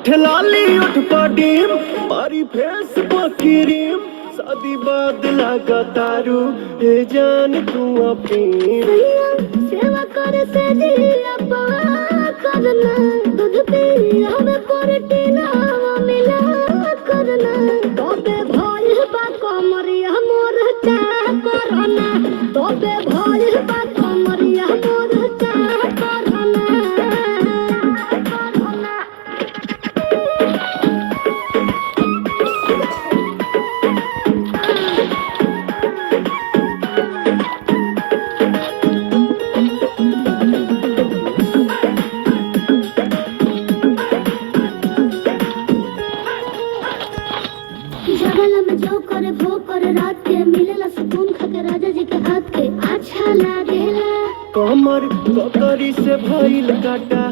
ओठ लाली ओठ पडीम मारी फेस पकीरीम शादी बाद लगा तारू हे जान तू अपनी सेवा करे से दिया करना दूध पी हमें प्रोटीन मिला करना तबे भइल बा कमरिया मोर चाह करना तबे भइल बा कमरिया मोर चाह करना जगला में जो करे वो करे रात के मिलेला सुकून खाके राजा जी के हाथ के अच्छा लागेला कमर ककरी से भइल काटा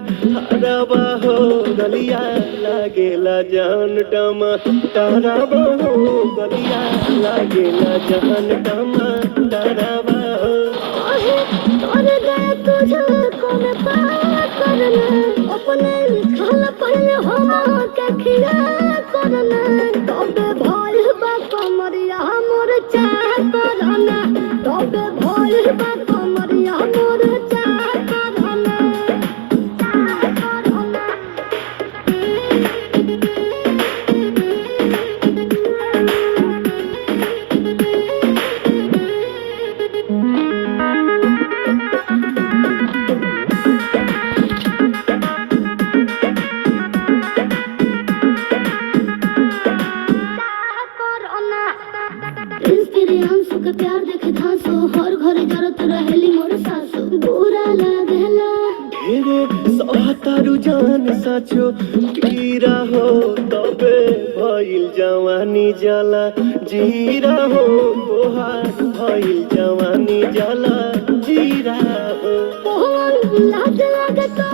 हराबा हो गलिया लागेला जान टमा ताराबा हो गलिया लागेला जान टमा ताराबा हो तोरे गए तुझे कौन पार करना अपने खाला पहले हम के खिया करना तबे भइल बा कमरिया मोर चाह करना तबे भइल बा कमरिया मोर चाह करना इंस्पिरियंस के प्यार देखे धांसो हर घरे जरत रहेली मोर सासो बुरा लागेला ढेरे सहतारू जान साचो कीरा हो तबे भइल जवानी जाला जीरा हो तोहार भइल जवानी जाला जीरा हो लाज लागे तो